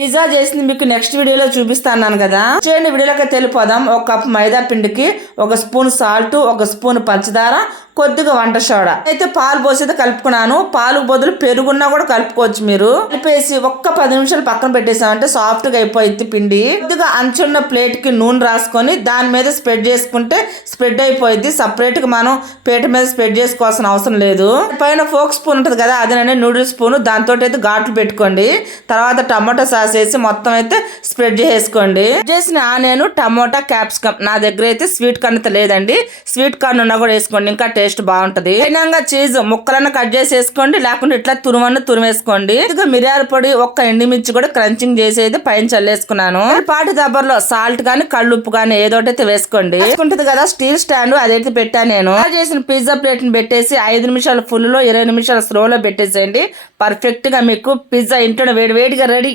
Pizza చేసింది మీకు next వీడియోలో చూపిస్తాను కదా. చూడండి వీడియోలోకి తెలిపోదాం. ఒక కప్ మైదా పిండికి 1 స్పూన్ సాల్ట్, 1 స్పూన్ పంచదార, కొద్దిగా వంట సోడా అయితే పాలు పోసి కలుపుకున్నాను. పాలు బదులు పెరుగున్నా కూడా కలుపుకోవచ్చు. మీరు కలిపేసి ఒక్క 10 నిమిషాలు పక్కన పెట్టేసామంటే సాఫ్ట్ గా అయిపోయింది పిండి. కొద్దిగా అంచున్న ప్లేట్ కి నూనె రాసుకొని దాని మీద స్ప్రెడ్ చేసుకుంటే స్ప్రెడ్ అయిపోయింది. సపరేట్ గా మనం పీట మీద స్ప్రెడ్ చేసుకోవాల్సిన అవసరం లేదు. పైన ఫోక్ స్పూన్ ఉంటుంది కదా, అదేనండి నూడిల్స్ స్పూన్. దాంతో అయితే ఘాట్లు పెట్టుకోండి. తర్వాత టమాటో సాస్ వేసి మొత్తం అయితే స్ప్రెడ్ చేసుకోండి. చేసిన ఆనియన్, టమోటా, క్యాప్సికమ్. నా దగ్గర అయితే స్వీట్ కార్న్ అయితే లేదండి. స్వీట్ కార్న్ ఉన్నా కూడా వేసుకోండి, ఇంకా టేస్ట్ బాగుంటది. అయినా చీజ్ ముక్కలన్న కట్ చేసి వేసుకోండి, లేకుంటే ఇట్లా తురిమేసుకోండి. ఇదిగో మిరియాల పొడి, ఒక్క ఎండిమిర్చి కూడా క్రంచింగ్ చేసి అయితే పైన చల్లేసుకున్నాను. పాటి దబ్బర్లో సాల్ట్ గానీ కళ్ళుప్పు గానీ ఏదోటైతే వేసుకోండి. వేసుకుంటది కదా స్టీల్ స్టాండ్, అదైతే పెట్టాను నేను. చేసిన పిజ్జా ప్లేట్ ని పెట్టేసి 5 నిమిషాలు ఫుల్ లో 20 నిమిషాలు స్లో లో పెట్టేసేయండి. పర్ఫెక్ట్ గా మీకు పిజ్జా ఇంట్లో వేడిగా రెడీ.